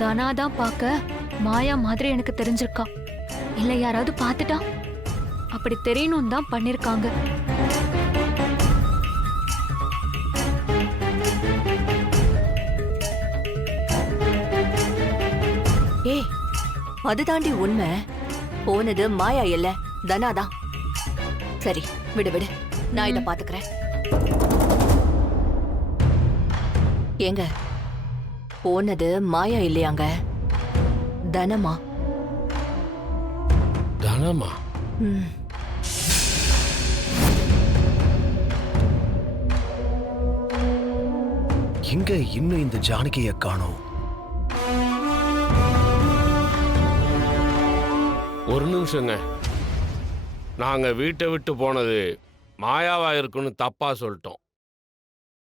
தனாதான் பார்க்க மாயா மாதிரி எனக்கு தெரிஞ்சிருக்கா. இல்ல யாராவது பார்த்துட்டா அப்படி தெரியணும் தான் பண்ணிருக்காங்க. ஏய், அதுதாண்டி உண்மை. போனது மாயா இல்ல, தனாதான். சரி விடு விடு, நான் இத பாத்துக்கிறேன். ஏங்க, போனது மாயா இல்லையாங்க, தனமா. தனமா? எங்க இன்னும் இந்த ஜானகியை காணோம்? ஒரு நிமிஷங்க. நாங்க வீட்டை விட்டு போனது மாயாவா இருக்குன்னு தப்பா சொல்லிட்டோம்.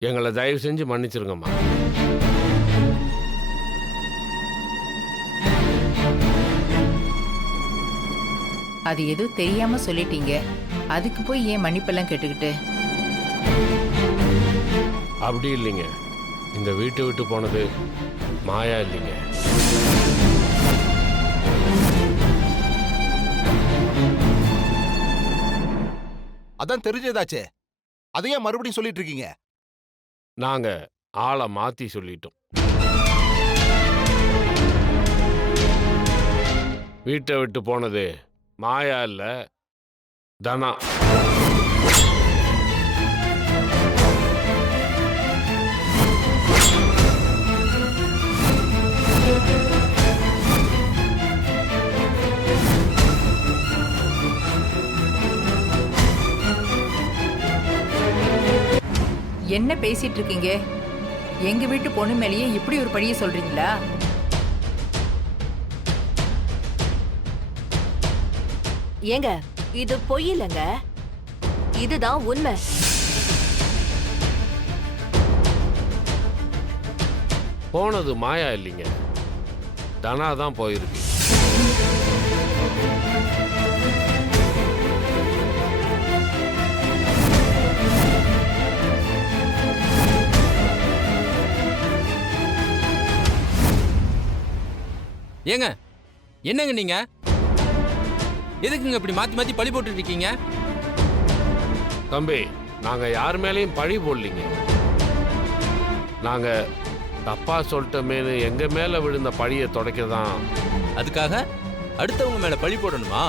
எங்களை தயவு செஞ்சு மன்னிச்சிருங்கம்மா. அது ஏதோ தெரியாம சொல்லிட்டீங்க, அதுக்கு போய் ஏன் மன்னிப்பெல்லாம் கேட்டுக்கிட்டு? அப்படி இல்லைங்க, இந்த வீட்டை விட்டு போனது மாயா இல்லைங்க. அதான் தெரிஞ்சதாச்சே, அதையே மறுபடியும் சொல்லிட்டு இருக்கீங்க? நாங்க ஆளை மாத்தி சொல்லிட்டோம். வீட்டை விட்டு போனது மாயா இல்ல, தனா. என்ன பேசிட்டு இருக்கீங்க? எங்க வீட்டு பொண்ணு மேலேயே இப்படி ஒரு பழிய சொல்றீங்களா? ஏங்க, இது பொய் இல்லைங்க, இதுதான் உண்மை. போனது மாயா இல்லைங்க, தனா தான் போயிருக்கு. ஏங்க, என்னங்க நீங்க? எதுக்குங்க இப்படி மாத்தி மாத்தி பழி போட்டு இருக்கீங்க? தம்பி, நாங்க யார் மேலேயும் பழி போடலீங்க. நாங்க தப்பா சொல்லிட்டோமேனு எங்க மேல விழுந்த பழியை தொடக்கதான். அதுக்காக அடுத்தவங்க மேல பழி போடணுமா?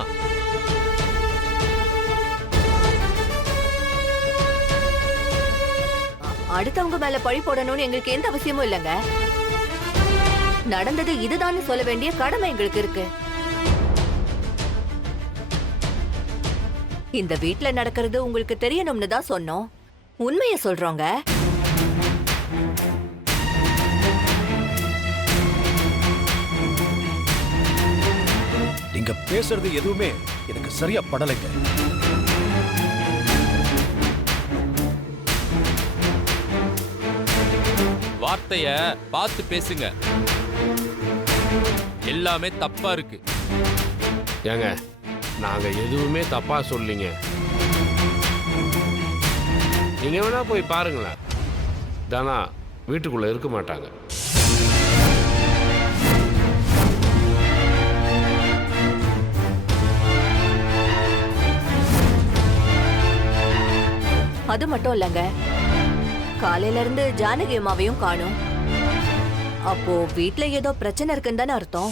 அடுத்தவங்க மேல பழி போடணும்னு எங்களுக்கு எந்த அவசியமும் இல்லைங்க. நடந்தது இதுதான் சொல்ல வேண்டிய கடமை எங்களுக்கு இருக்கு. இந்த வீட்ல நடக்கிறது உங்களுக்கு தெரியணும்னு தான் சொன்னோம். உண்மையை சொல்றோங்க. நீங்க பேசுறது எதுவுமே எனக்கு சரியா படலைங்க. வார்த்தைய பார்த்து பேசுங்க. எல்லாமே தப்பா இருக்கு. ஏங்க, நாங்க எதுவுமே தப்பா சொல்லீங்க. நீங்க வேணா போய் பாருங்களேன், தானா வீட்டுக்குள்ள இருக்க மாட்டாங்க. அது மட்டும் இல்லங்க, காலையில இருந்து ஜானகி அம்மாவையும் காணும். அப்போ வீட்ல ஏதோ பிரச்சனை இருக்குன்னு தானே அர்த்தம்.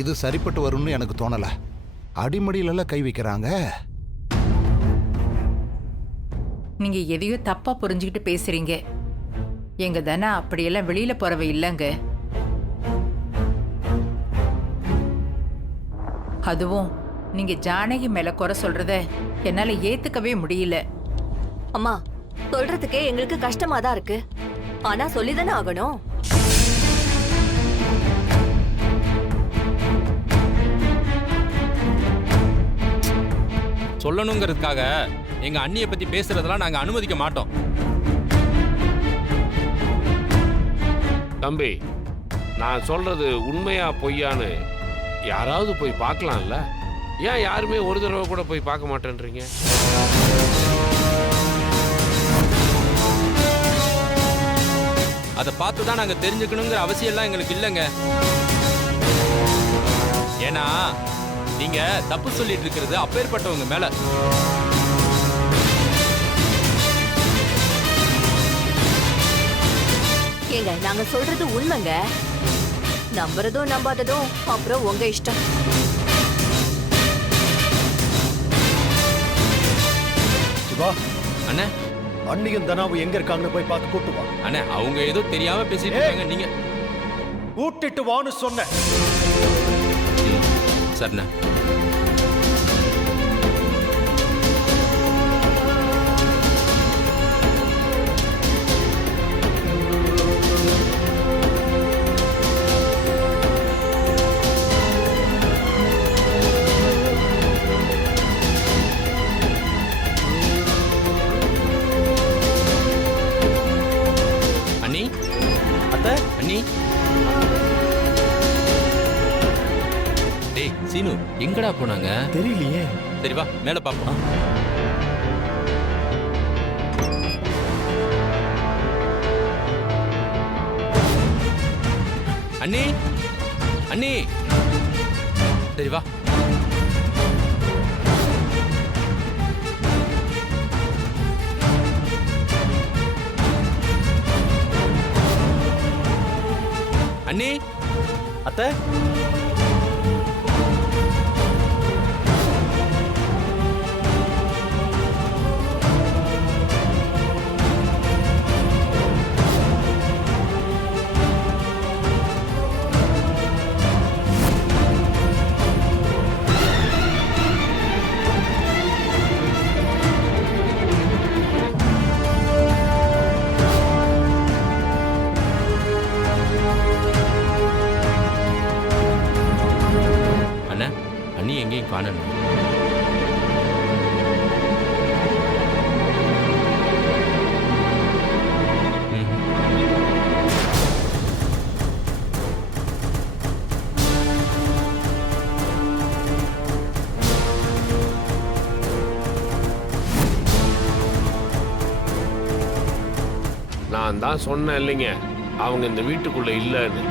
இது சரிப்பட்டு வரும்னு எனக்கு தோணல. அடிமடியில கை வைக்கிறாங்க. நீங்க எதையோ தப்பா புரிஞ்சுக்கிட்டு பேசுறீங்க. எங்க தனா அப்படியெல்லாம் வெளியில போறவ இல்லங்க. அதுவும் நீங்க ஜானகி மேல குறை சொல்றத என்னால ஏத்துக்கவே முடியல. அம்மா, சொல்றதுக்கே எங்களுக்கு கஷ்டமா தான் இருக்கு. ஆனா சொல்லிதானே ஆகணும். சொல்லணுங்கிறதுக்காக எங்க அண்ணியை பத்தி பேசுறதெல்லாம் நாங்க அனுமதிக்க மாட்டோம். தம்பி, நான் சொல்றது உண்மையா பொய்யான்னு யாராவது போய் பார்க்கலாம்ல? ஏன் யாருமே ஒரு தடவை கூட போய் பார்க்க மாட்டேன்றீங்க? அதை பார்த்து தான் நாங்கள் தெரிஞ்சுக்கணுங்கிற அவசியம்லாம் எங்களுக்கு இல்லைங்க. ஏன்னா நீங்க தப்பு சொல்லிட்டு இருக்கிறது அப்பேற்பட்டவங்க மேல. ஏங்க நாங்க சொல்றது உண்மைங்க. நம்புறதும் நம்பாததும் அப்புறம் உங்க இஷ்டம். சிவா, அண்ணே அண்ணியும் தனாவும் எங்க இருக்காங்கன்னு போய் பார்த்து கூட்டு வா. அண்ணே அவங்க ஏதோ தெரியாம பேசிட்டு இருக்காங்க. நீங்க கூட்டிட்டு வான்னு சொன்ன. சரிண்ணே. அண்ணி, அத்தை, அண்ணி. டேய் சீனு, எங்கடா போனாங்க? தெரியலையே. சரி வா மேல பாப்போம். அண்ணி, அண்ணி. சரி வா. அண்ணி, அத்தை, அண்ணா அண்ணி எங்கேயும் காணல. நான் தான் சொன்னேன் இல்லைங்க, அவங்க இந்த வீட்டுக்குள்ள இல்லைன்னு.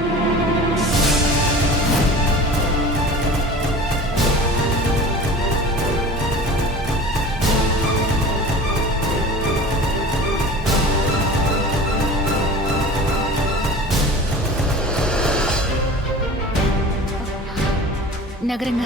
நகருங்க.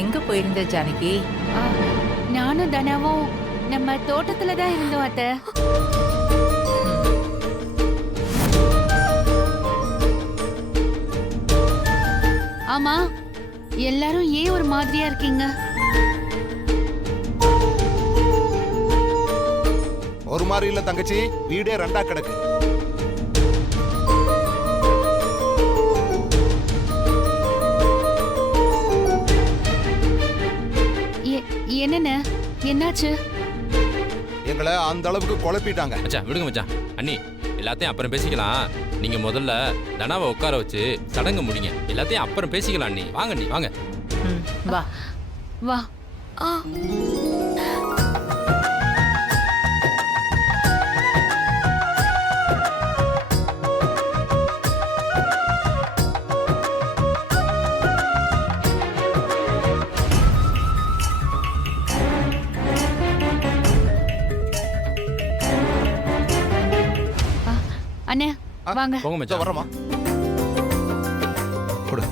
எங்க போயிருந்த ஜானகி? நானும் தனாவும் நம்ம தோட்டத்துல தான் இருந்தோம் அத்தை. ஆமா, எல்லாரும் ஏன் ஒரு மாதிரியா இருக்கீங்க? ஒரு மாதிரி இல்ல தங்கச்சி, வீடே ரெண்டா கிடக்கு. என்னன்னு என்னாச்சு? எங்களை அந்த அளவுக்கு குழப்பிட்டாங்க. மச்சான் விடுங்க மச்சான். அண்ணி எல்லாத்தையும் அப்புறம் பேசிக்கலாம். நீங்க முதல்ல தனாவை உட்கார வச்சு சடங்கு முடிங்க. எல்லாத்தையும் அப்புறம் பேசிக்கலாம். அண்ணி வாங்க, அண்ணி வாங்க. வா வா. அண்ணே வாங்க. போங்க இதோ மச்சான். வரமா கொடு.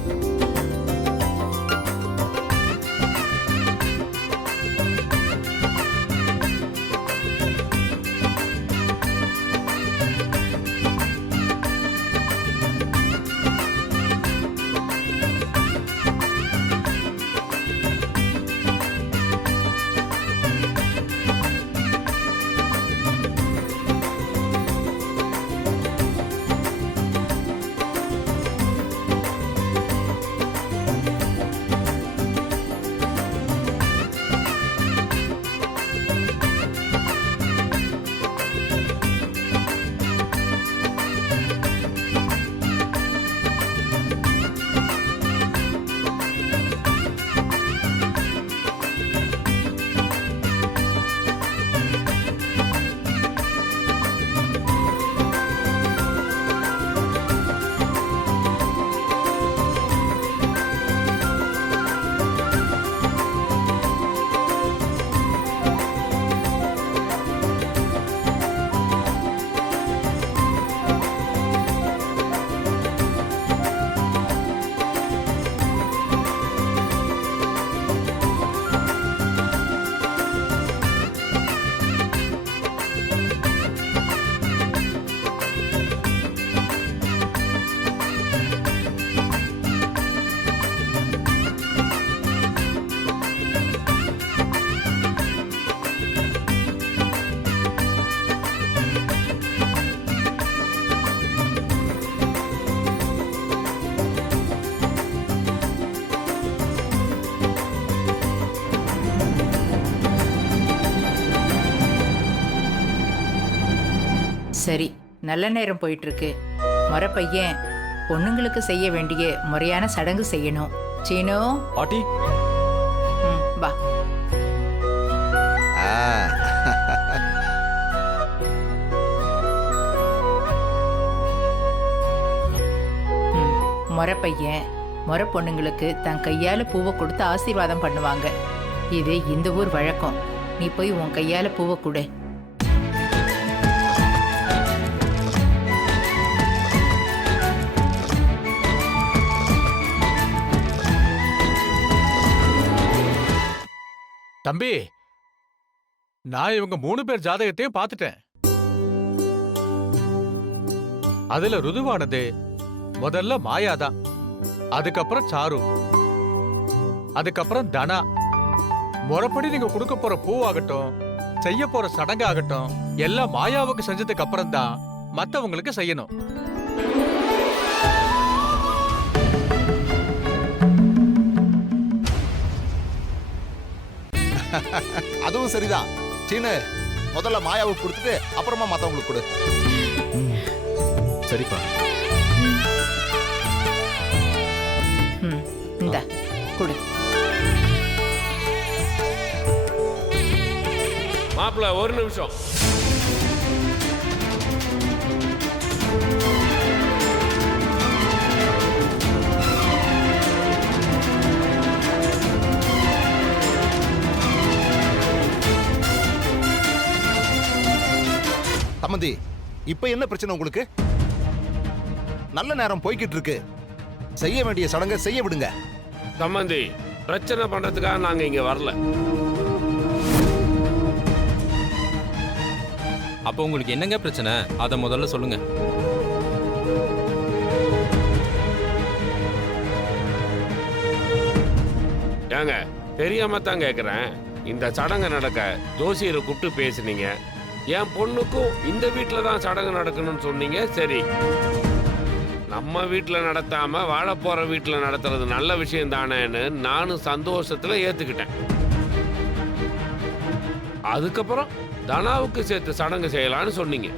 சரி, நல்ல நேரம் போயிட்டு இருக்கு. முறை பையன் பொண்ணுங்களுக்கு செய்ய வேண்டிய முறையான சடங்கு செய்யணும். சீனோ, பாட்டி வா. ஆ, முறை பையன் முறை பொண்ணுங்களுக்கு தன் கையால பூவை கொடுத்து ஆசீர்வாதம் பண்ணுவாங்க. இது இந்த ஊர் வழக்கம். நீ போய் உன் கையால பூவை கொடு. தம்பி, நான் இவங்க 3 பேர் ஜாதகத்தையும் பார்த்துட்டேன். அதுல ருதுவானது முதல்ல மாயாதான், அதுக்கப்புறம் சாரு, அதுக்கப்புறம் தனா. முறைப்படி நீங்க கொடுக்க போற பூவாகட்டும், செய்ய போற சடங்காகட்டும், எல்லாம் மாயாவுக்கு செஞ்சதுக்கு அப்புறம் தான் மத்தவங்களுக்கு செய்யணும். அதுவும் சரிதான். சீனு, முதல்ல மாயாவுக்கு கொடுத்துட்டு அப்புறமா மத்தவங்களுக்கு கொடு. சரிப்பா. இந்தா கொடு. மாப்பிள்ள ஒரு நிமிஷம். சம்மந்தி, இப்ப என்ன பிரச்சனை உங்களுக்கு? நல்ல நேரம் போய்கிட்டு இருக்கு. செய்ய வேண்டிய சடங்கை செய்ய விடுங்க. சம்பந்தி, பிரச்சனை பண்றதுக்காக நாங்க இங்க வரல. அப்போ உங்களுக்கு என்னங்க பிரச்சனை? அதை முதல்ல சொல்லுங்க. ஏங்க, தெரியாம தான் கேக்குறேன். இந்த சடங்கு நடக்க ஜோசியரை கூப்பிட்டு பேசுனீங்க. என் பொண்ணுக்கும் இந்த வீட்டில் தான் சடங்கு நடக்கணும்னு சொன்னீங்க. சரி, நம்ம வீட்டில் நடத்தாம வாழ போற வீட்டில் நடத்துறது நல்ல விஷயம் தானேன்னு நானும் சந்தோஷத்துல ஏத்துக்கிட்டேன். அதுக்கப்புறம் தனாவுக்கு சேர்த்து சடங்கு செய்யலான்னு சொன்னீங்க.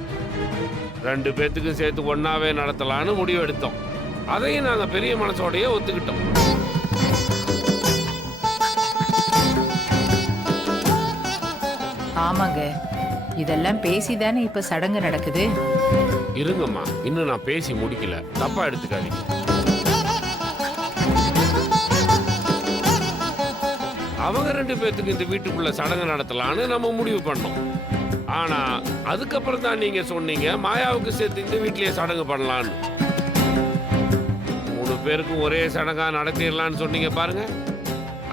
2 பேத்துக்கும் சேர்த்து ஒன்னாவே நடத்தலான்னு முடிவு எடுத்தோம். அதையும் நாங்க பெரிய மனசோடையே ஒத்துக்கிட்டோம். ஆமாங்க, இதெல்லாம் பேசிதானே இப்ப சடங்கு நடக்குது. இருங்கம்மா, இன்னும் நான் பேசி முடிக்கல, தப்பா எடுத்துக்காதீங்க. அவங்க 2 பேத்துக்கு இந்த வீட்டுக்குள்ள சடங்கு நடத்தலான்னு நம்ம முடிவு பண்ணோம். ஆனா அதுக்கப்புறம் தான் நீங்க சொன்னீங்க மாயாவுக்கு சேர்த்து இந்த வீட்லயே சடங்கு பண்ணலான்னு. 3 பேருக்கும் ஒரே சடங்கா நடத்திடலான்னு சொன்னீங்க பாருங்க.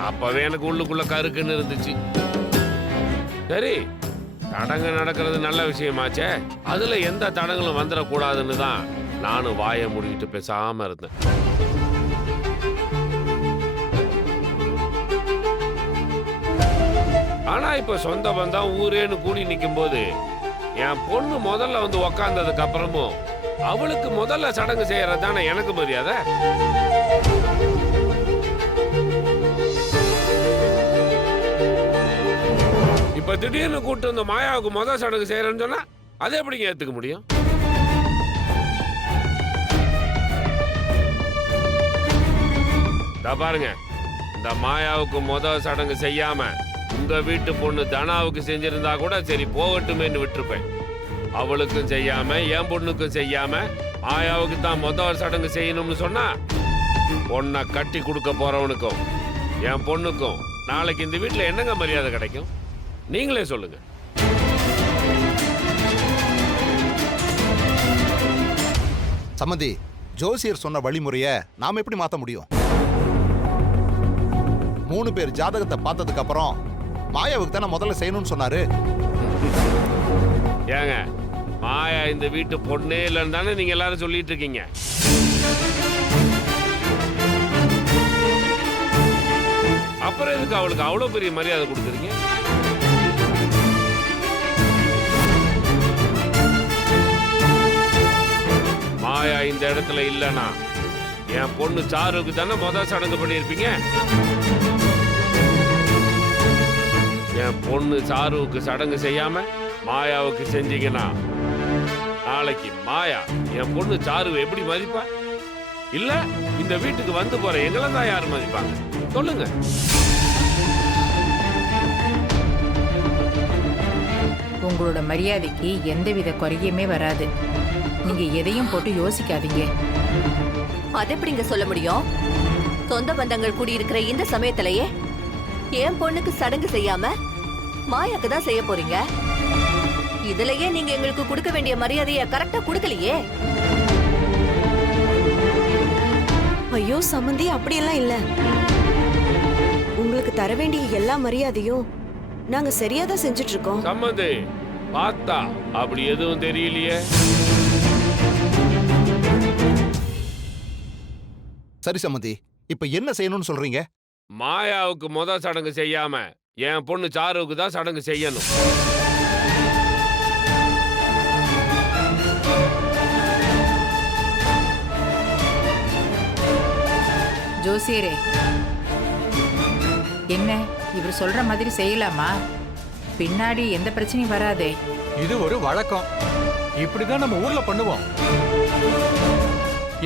அப்பவே எனக்கு உள்ளுக்குள்ள கருக்குன்னு இருந்துச்சு. சரி, சடங்கு நடக்கிறது நல்ல விஷயமாச்சே, அதுல எந்த தடங்களும் வந்துடக்கூடாதுன்னு தான் நானும் வாயை மூடிக்கிட்டு பேசாம இருந்தேன். ஆனா இப்ப சொந்த பந்தம் ஊரேன்னு கூடி நிற்கும் போது என் பொண்ணு முதல்ல வந்து உக்காந்ததுக்கு அப்புறமும் அவளுக்கு முதல்ல சடங்கு செய்யறது தானே எனக்கு மரியாதை. இப்ப திடீர்னு கூட்டு வந்து மாயாவுக்கு முதல் சடங்கு செய்யறேன்னு சொன்னா அதை எப்படிங்க ஏத்துக்க முடியும்? பாருங்க, இந்த மாயாவுக்கு முதல் சடங்கு செய்யாம உங்க வீட்டு பொண்ணு தனாவுக்கு செஞ்சிருந்தா கூட சரி போகட்டுமேன்னு விட்டுருப்பேன். அவளுக்கும் செய்யாம என் பொண்ணுக்கும் செய்யாம மாயாவுக்கு தான் முதல் சடங்கு செய்யணும்னு சொன்னா பொண்ணை கட்டி கொடுக்க போறவனுக்கும் என் பொண்ணுக்கும் நாளைக்கு இந்த வீட்டுல என்னங்க மரியாதை கிடைக்கும்? நீங்களே சொல்லுங்க. சம்மந்தி, ஜோசியர் சொன்ன வழிமுறையை நாம எப்படி மாத்த முடியும்? 3 பேர் ஜாதகத்தை பார்த்ததுக்கு அப்புறம் மாயாவுக்கு தானே முதல்ல செய்யணும்னு சொன்னாரு. ஏங்க, மாயா இந்த வீட்டு பொண்ணே இல்லைன்னு தானே நீங்க எல்லாரும் சொல்லிட்டு இருக்கீங்க. அப்புறம் எதுக்கு அவளுக்கு அவ்வளவு பெரிய மரியாதை கொடுக்குறீங்க? மாயா இந்த இடத்துல இல்லைன்னா என் பொண்ணு சாருக்கு தானே முதல் சடங்கு பண்ணியிருப்பீங்க. என் பொண்ணு சாருவுக்கு சடங்கு செய்யாம மாயாவுக்கு செஞ்சீங்கன்னா நாளைக்கு மாயா என் பொண்ணு சாருவை எப்படி மதிப்பா? இல்ல இந்த வீட்டுக்கு வந்து போற எங்களை தான் யாரு மதிப்பாங்க? சொல்லுங்க. உங்களோட மரியாதைக்கு எந்தவித குறையுமே வராது. நீங்க எதையும் போட்டு யோசிக்காதீங்க. அது எப்படிங்க சொல்ல முடியும்? சொந்த பந்தங்கள் கூடியிருக்கிற இந்த சமயத்திலேயே என் பொண்ணுக்கு சடங்கு செய்யாம மாயாக்கு தான் செய்ய போறீங்க. இதுலயே நீங்க எங்களுக்கு கொடுக்க வேண்டிய மரியாதைய கரெக்டா கொடுக்கலையே. ஐயோ சம்மந்தி, அப்படியெல்லாம் இல்ல. உங்களுக்கு தர வேண்டிய எல்லா மரியாதையும் நாங்க சரியாதான் செஞ்சுட்டு இருக்கோம். சம்மந்தி பார்த்தா அப்படி எதுவும் தெரியலையே. சரி சம்மந்தி, இப்ப என்ன செய்யணும்னு சொல்றீங்க? மாயாவுக்கு முத சடங்கு செய்யாம என் பொண்ணு சாருவுக்கு தான் சடங்கு செய்யணும். ஜோசியரே, என்ன இவர் சொல்ற மாதிரி செய்யலாமா? பின்னாடி எந்த பிரச்சனையும் வராதே. இது ஒரு வழக்கம். இப்படிதான் நம்ம ஊர்ல பண்ணுவோம்.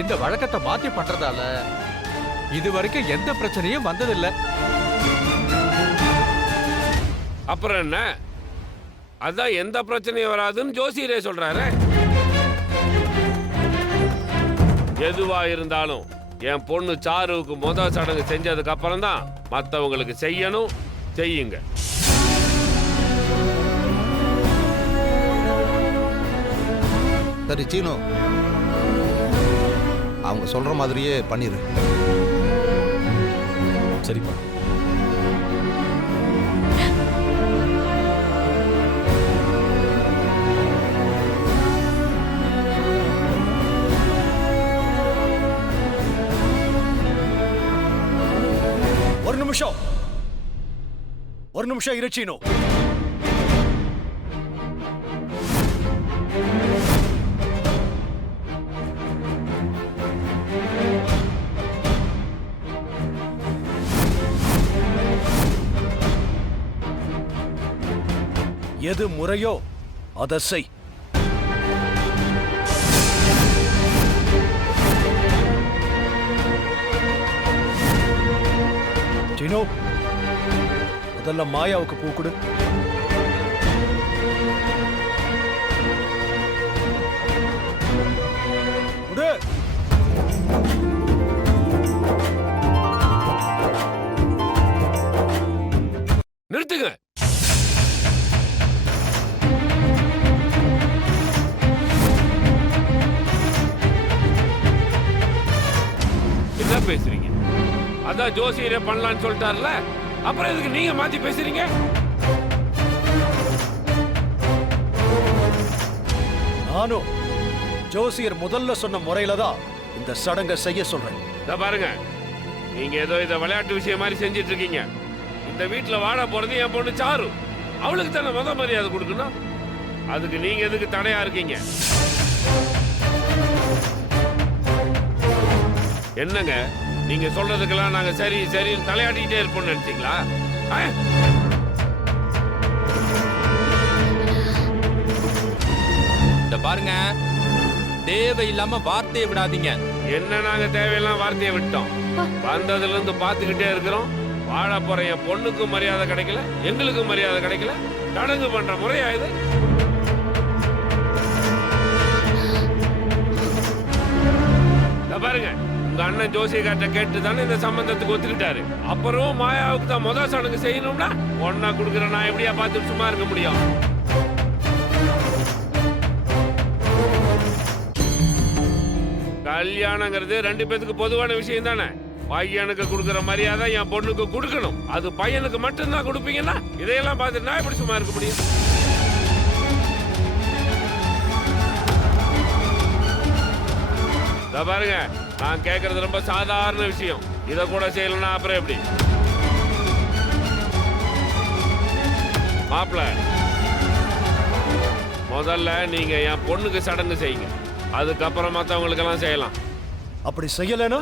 இந்த வழக்கத்தை மாத்தி பண்றதால இது வரைக்கும் எந்த பிரச்சனையும் வந்ததில்ல. அப்புறம் என்ன? அதான் எந்த பிரச்சனையும் வராதுன்னு ஜோசியரே சொல்றாரு. எதுவா இருந்தாலும் என் பொண்ணு சாருவுக்கு முதல் சடங்கு செஞ்சதுக்கு அப்புறம் தான் மற்றவங்களுக்கு செய்யணும். செய்யுங்க. சரி சீனு, அவங்க சொல்ற மாதிரியே பண்ணிரு. சரிப்பா. ஒரு நிமிஷம் இருச்சீனோ. எது முறையோ அதை செய். சீனோ, முதல்ல மாயாவுக்கு பூ கொடு. நிறுத்துங்க. என்ன பேசுறீங்க? அதான் ஜோசியரே பண்ணலான்னு சொல்லிட்டார்ல, அப்புறம் எதுக்கு நீங்க மாத்தி பேசுறீங்க? நானும் ஜோசியர் முதல்ல சொன்ன முறையில தான் இந்த சடங்கை செய்ய சொல்றேன். இத பாருங்க, நீங்க ஏதோ இத விளையாட்டு விஷயம் மாதிரி செஞ்சிட்டு இருக்கீங்க. இந்த வீட்டுல வாழ போறது என் பொண்ணு சாரு. அவளுக்கு தானே முத மரியாதை கொடுக்கணும். அதுக்கு நீங்க எதுக்கு தடையா இருக்கீங்க? என்னங்க நீங்க சொல்றதுக்கெல்லாம் நாங்க சரி சரி தலையாட்டிக்கிட்டே இருப்போம்னு நினைச்சீங்களா? இந்த பாருங்க, தேவையில்லாம வார்த்தையை விடாதீங்க. என்ன நாங்க தேவையெல்லாம் வார்த்தையை விட்டோம்? வந்ததுல இருந்து பாத்துக்கிட்டே இருக்கிறோம். வாழ போற என் பொண்ணுக்கும் மரியாதை கிடைக்கல, எங்களுக்கும் மரியாதை கிடைக்கல. சடங்கு பண்ற முறையா இது? பாருங்க, உங்க அண்ணன் ஜோசியக்கார்ட்ட கேட்டு தானே இந்த சம்பந்தத்துக்கு ஒத்துக்கிட்டாரு. அப்புறம் மாயாவுக்கு தான் முதல் சடங்கு செய்யணும்னா ஒன்னா குடுக்குற நான் எப்படியா பார்த்து சும்மா இருக்க முடியும்? கல்யாணங்கிறது ரெண்டு பேத்துக்கு பொதுவான விஷயம் தானே. பையனுக்கு கொடுக்குற மரியாதை என் பொண்ணுக்கு கொடுக்கணும். அது பையனுக்கு மட்டும்தான் கொடுப்பீங்கன்னா இதையெல்லாம் பார்த்து நான் எப்படி சும்மா இருக்க முடியும்? பாருங்க, நான் கேட்கறது ரொம்ப சாதாரண விஷயம். இதை கூட செய்யலன்னா அப்புறம் எப்படி? மாப்பிள்ள, முதல்ல நீங்க என் பொண்ணுக்கு சடங்கு செய்யுங்க. அதுக்கப்புறம் மற்றவங்களுக்கெல்லாம் செய்யலாம். அப்படி செய்யலைன்னா